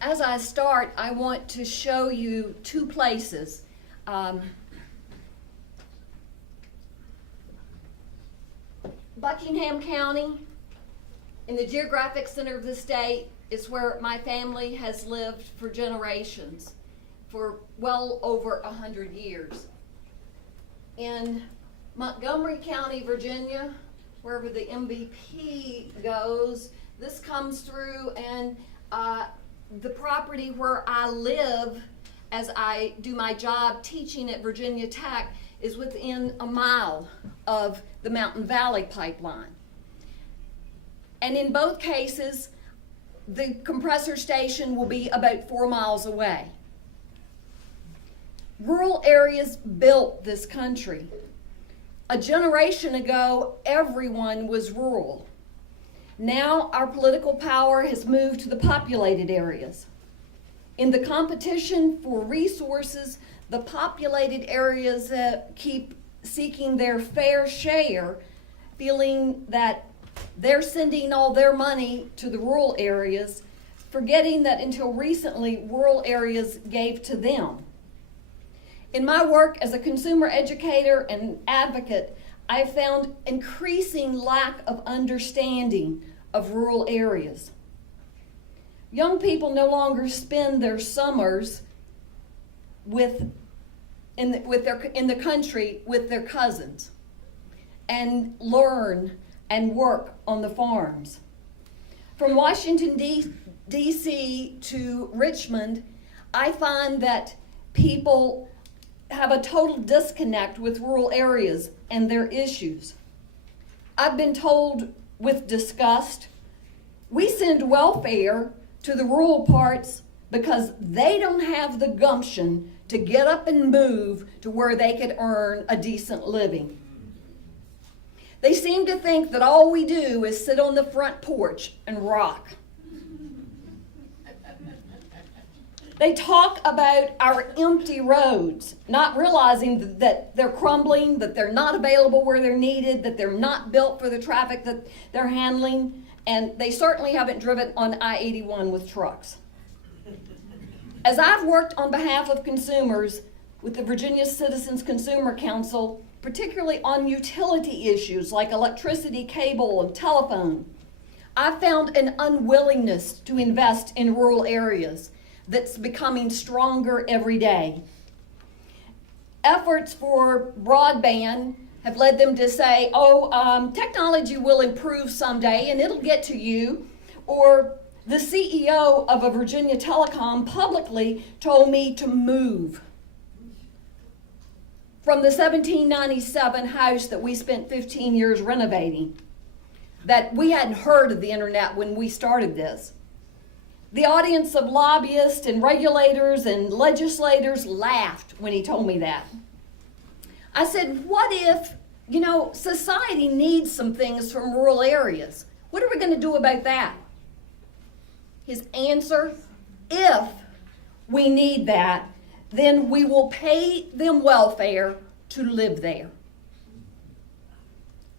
As I start, I want to show you two places. Buckingham County, in the geographic center of the state, is where my family has lived for generations, for well over 100 years. In Montgomery County, Virginia, wherever the MVP goes, this comes through, and the property where I live as I do my job teaching at Virginia Tech is within a mile of the Mountain Valley Pipeline. And in both cases, the compressor station will be about 4 miles away. Rural areas built this country. A generation ago, everyone was rural. Now our political power has moved to the populated areas. In the competition for resources, the populated areas keep seeking their fair share, feeling that they're sending all their money to the rural areas, forgetting that until recently, rural areas gave to them. In my work as a consumer educator and advocate, I found increasing lack of understanding of rural areas. Young people no longer spend their summers in the country with their cousins and learn and work on the farms. From Washington, D.C. to Richmond, I find that people have a total disconnect with rural areas and their issues. I've been told with disgust, we send welfare to the rural parts because they don't have the gumption to get up and move to where they could earn a decent living. They seem to think that all we do is sit on the front porch and rock. They talk about our empty roads, not realizing that they're crumbling, that they're not available where they're needed, that they're not built for the traffic that they're handling, and they certainly haven't driven on I-81 with trucks. As I've worked on behalf of consumers with the Virginia Citizens Consumer Council, particularly on utility issues like electricity, cable, and telephone, I've found an unwillingness to invest in rural areas that's becoming stronger every day. Efforts for broadband have led them to say, technology will improve someday and it'll get to you. Or the CEO of a Virginia telecom publicly told me to move from the 1797 house that we spent 15 years renovating, that we hadn't heard of the internet when we started this. The audience of lobbyists and regulators and legislators laughed when he told me that. I said, what if, society needs some things from rural areas? What are we going to do about that? His answer, if we need that, then we will pay them welfare to live there.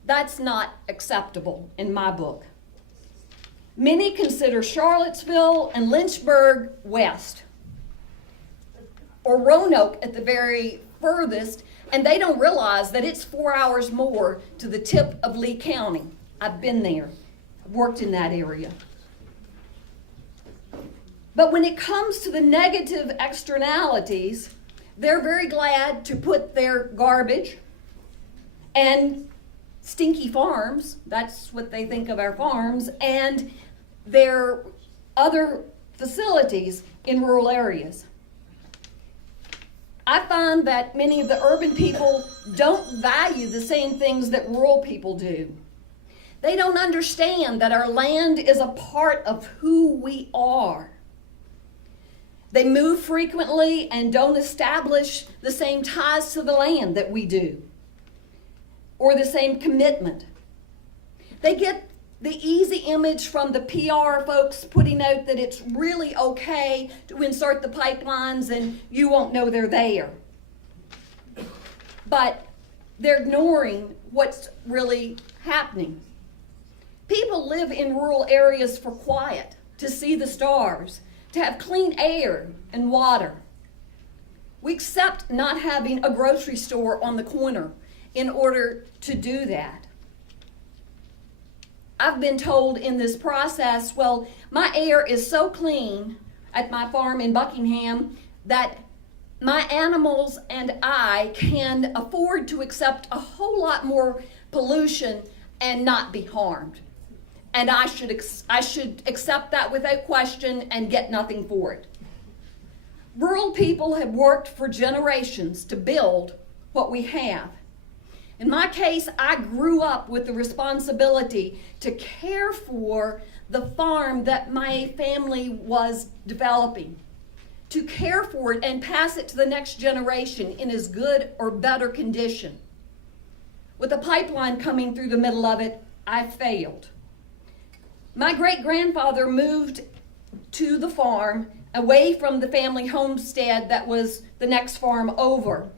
That's not acceptable in my book. Many consider Charlottesville and Lynchburg west, or Roanoke at the very furthest, and they don't realize that it's 4 hours more to the tip of Lee County. I've been there, worked in that area. But when it comes to the negative externalities, they're very glad to put their garbage and stinky farms, that's what they think of our farms, and their other facilities in rural areas. I find that many of the urban people don't value the same things that rural people do. They don't understand that our land is a part of who we are. They move frequently and don't establish the same ties to the land that we do, or the same commitment. They get the easy image from the PR folks putting out that it's really okay to insert the pipelines and you won't know they're there. But they're ignoring what's really happening. People live in rural areas for quiet, to see the stars, to have clean air and water. We accept not having a grocery store on the corner in order to do that. I've been told in this process, well, my air is so clean at my farm in Buckingham that my animals and I can afford to accept a whole lot more pollution and not be harmed. And I should accept that without question and get nothing for it. Rural people have worked for generations to build what we have. In my case, I grew up with the responsibility to care for the farm that my family was developing, to care for it and pass it to the next generation in as good or better condition. With a pipeline coming through the middle of it, I failed. My great-grandfather moved to the farm away from the family homestead that was the next farm over.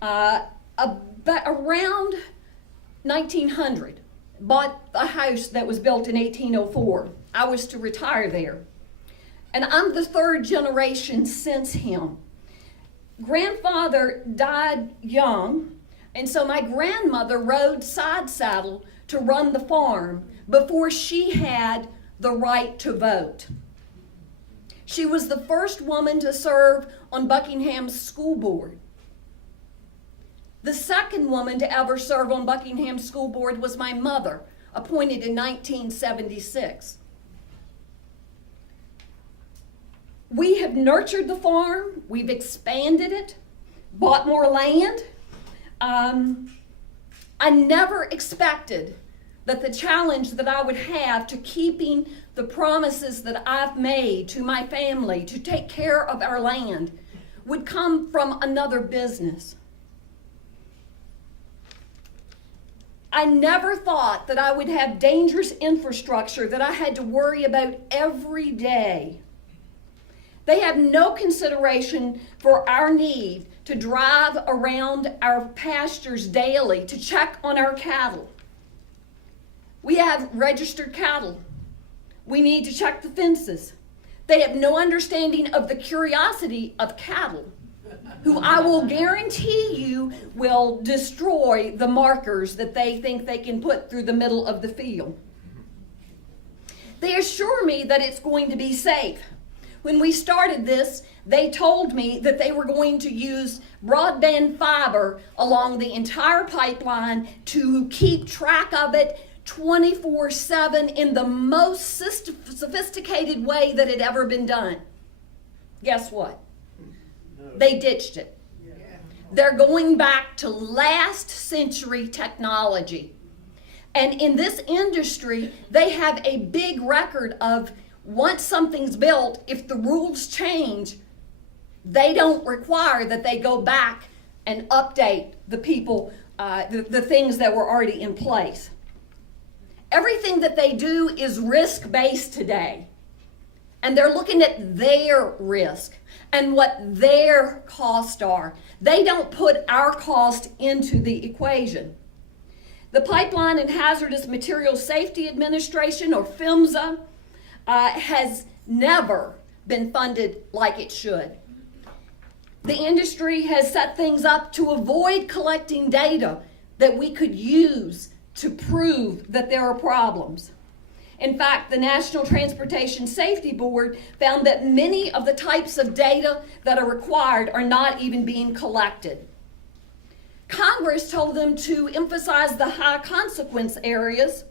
But around 1900, bought a house that was built in 1804. I was to retire there. And I'm the third generation since him. Grandfather died young, and so my grandmother rode side saddle to run the farm before she had the right to vote. She was the first woman to serve on Buckingham's school board. The second woman to ever serve on Buckingham's school board was my mother, appointed in 1976. We have nurtured the farm, we've expanded it, bought more land. I never expected that the challenge that I would have to keeping the promises that I've made to my family to take care of our land would come from another business. I never thought that I would have dangerous infrastructure that I had to worry about every day. They have no consideration for our need to drive around our pastures daily to check on our cattle. We have registered cattle. We need to check the fences. They have no understanding of the curiosity of cattle, who I will guarantee you will destroy the markers that they think they can put through the middle of the field. They assure me that it's going to be safe. When we started this, they told me that they were going to use broadband fiber along the entire pipeline to keep track of it 24/7 in the most sophisticated way that had ever been done. Guess what? They ditched it. They're going back to last century technology. And in this industry, they have a big record of once something's built, if the rules change, they don't require that they go back and update the people, the things that were already in place. Everything that they do is risk-based today. And they're looking at their risk and what their costs are. They don't put our cost into the equation. The Pipeline and Hazardous Materials Safety Administration, or PHMSA, has never been funded like it should. The industry has set things up to avoid collecting data that we could use to prove that there are problems. In fact, the National Transportation Safety Board found that many of the types of data that are required are not even being collected. Congress told them to emphasize the high consequence areas,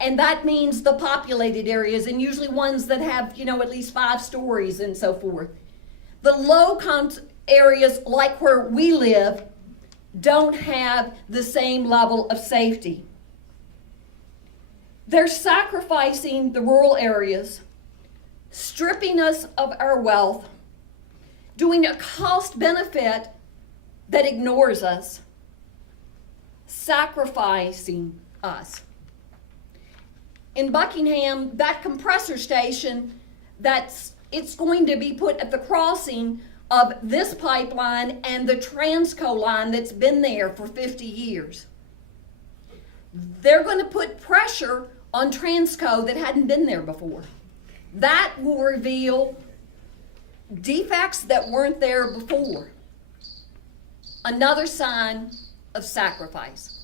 and that means the populated areas, and usually ones that have, at least 5 stories and so forth. The low areas, like where we live, don't have the same level of safety. They're sacrificing the rural areas, stripping us of our wealth, doing a cost benefit that ignores us, sacrificing us. In Buckingham, that compressor station, it's going to be put at the crossing of this pipeline and the Transco line that's been there for 50 years. They're going to put pressure on Transco that hadn't been there before. That will reveal defects that weren't there before. Another sign of sacrifice.